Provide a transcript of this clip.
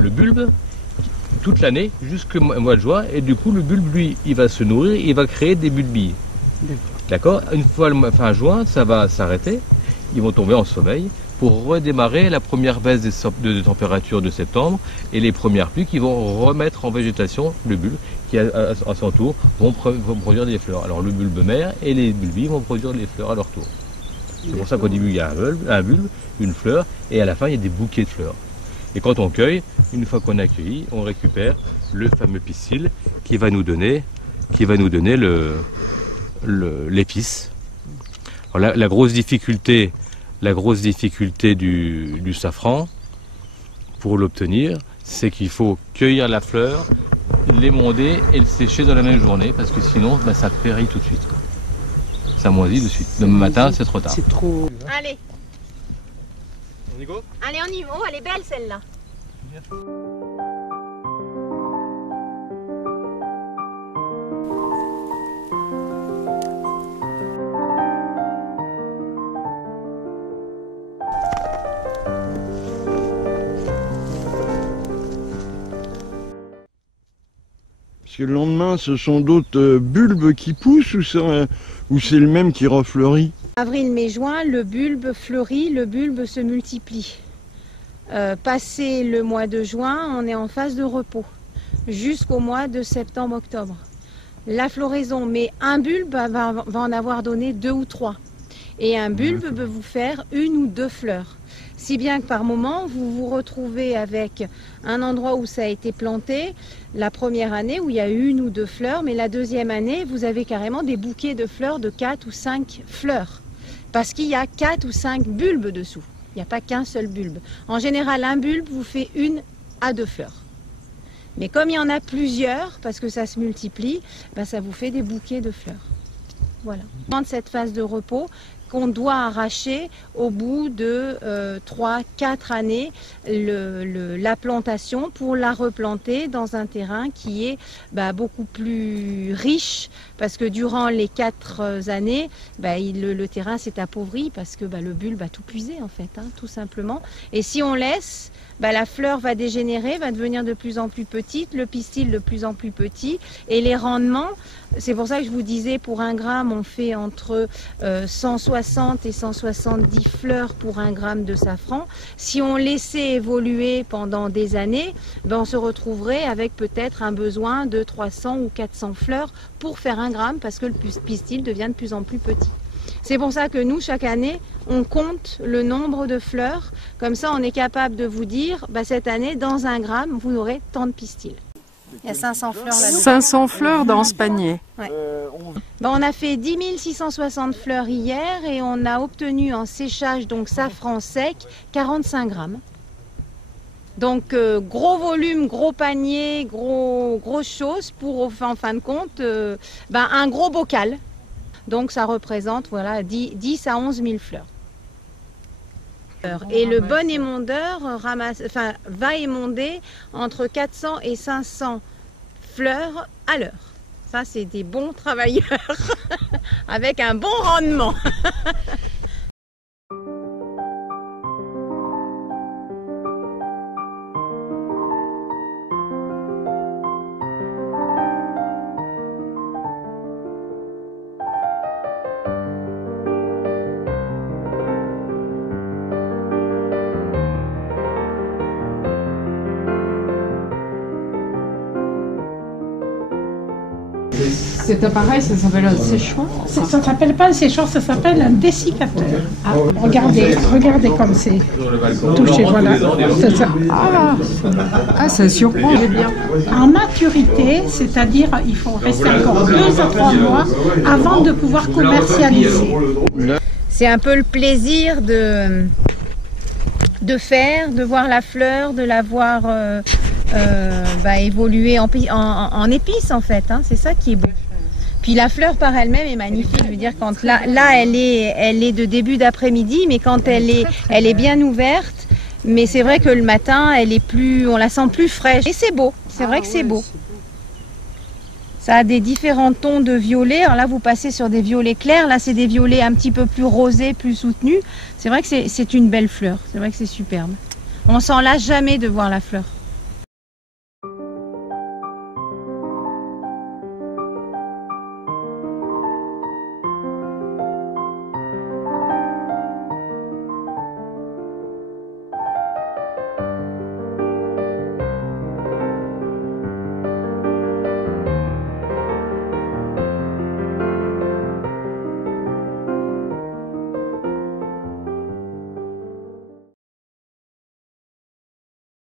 le bulbe toute l'année jusqu'au mois de juin, et du coup le bulbe lui il va se nourrir, il va créer des bulbilles. D'accord. Une fois le fin juin, ça va s'arrêter, ils vont tomber en sommeil pour redémarrer la première baisse de température de septembre et les premières pluies qui vont remettre en végétation le bulbe qui à son tour vont produire des fleurs. Alors le bulbe mère et les bulbilles vont produire des fleurs à leur tour. C'est pour ça qu'au début il y a un bulbe, une fleur, et à la fin il y a des bouquets de fleurs. Et quand on cueille, une fois qu'on a cueilli, on récupère le fameux pistil qui va nous donner l'épice. La grosse difficulté du safran pour l'obtenir, c'est qu'il faut cueillir la fleur, l'émonder et le sécher dans la même journée, parce que sinon ça périt tout de suite. Ça moisit de suite. Demain matin, c'est trop tard. C'est trop. Allez. On y go ? Allez, on y va. Oh, elle est belle celle-là. Parce que le lendemain, ce sont d'autres bulbes qui poussent ou c'est le même qui refleurit? Avril, mai, juin, le bulbe fleurit, le bulbe se multiplie. Passé le mois de juin, on est en phase de repos jusqu'au mois de septembre-octobre. La floraison, mais un bulbe va en avoir donné 2 ou 3. Et un bulbe peut vous faire 1 ou 2 fleurs. Si bien que par moment, vous vous retrouvez avec un endroit où ça a été planté la première année où il y a 1 ou 2 fleurs, mais la deuxième année, vous avez carrément des bouquets de fleurs de 4 ou 5 fleurs. Parce qu'il y a 4 ou 5 bulbes dessous. Il n'y a pas qu'un seul bulbe. En général, un bulbe vous fait 1 à 2 fleurs. Mais comme il y en a plusieurs, parce que ça se multiplie, ben ça vous fait des bouquets de fleurs. Voilà. Dans cette phase de repos, qu'on doit arracher au bout de 3-4 années la plantation pour la replanter dans un terrain qui est beaucoup plus riche, parce que durant les 4 années, le terrain s'est appauvri parce que le bulbe a tout puisé en fait, tout simplement. Et si on laisse, la fleur va dégénérer, va devenir de plus en plus petite, le pistil de plus en plus petit, et les rendements, c'est pour ça que je vous disais, pour 1 gramme, on fait entre 160 et 170 fleurs pour 1 gramme de safran. Si on laissait évoluer pendant des années, on se retrouverait avec peut-être un besoin de 300 ou 400 fleurs pour faire 1 gramme, parce que le pistil devient de plus en plus petit. C'est pour ça que nous, chaque année, on compte le nombre de fleurs. Comme ça, on est capable de vous dire, cette année, dans 1 gramme, vous aurez tant de pistils. Il y a 500 fleurs là-dedans. 500 fleurs dans ce panier. Ouais. On a fait 10 660 fleurs hier et on a obtenu en séchage, donc safran sec, 45 grammes. Donc gros volume, gros panier, grosse chose pour, en fin de compte, un gros bocal. Donc ça représente 10 à 11 000 fleurs. Et le bon émondeur va émonder entre 400 et 500 fleurs à l'heure. Ça, c'est des bons travailleurs avec un bon rendement. Cet appareil, ça s'appelle un séchoir? Ça ne s'appelle pas un séchoir, ça s'appelle un dessiccateur. Regardez comme c'est touché, voilà. C'est ça. Ça surprend bien. En maturité, c'est-à-dire il faut rester encore 2 à 3 mois avant de pouvoir commercialiser. C'est un peu le plaisir de faire, de voir la fleur, de la voir évoluer en épices en fait, c'est ça qui est beau. Puis la fleur par elle-même est magnifique, je veux dire, quand là elle est de début d'après-midi, mais quand elle est bien ouverte, mais c'est vrai que le matin on la sent plus fraîche. Et c'est beau, c'est vrai que c'est beau. Ça a des différents tons de violet. Alors là, vous passez sur des violets clairs. Là, c'est des violets un petit peu plus rosés, plus soutenus. C'est vrai que c'est une belle fleur. C'est vrai que c'est superbe. On s'en lasse jamais de voir la fleur.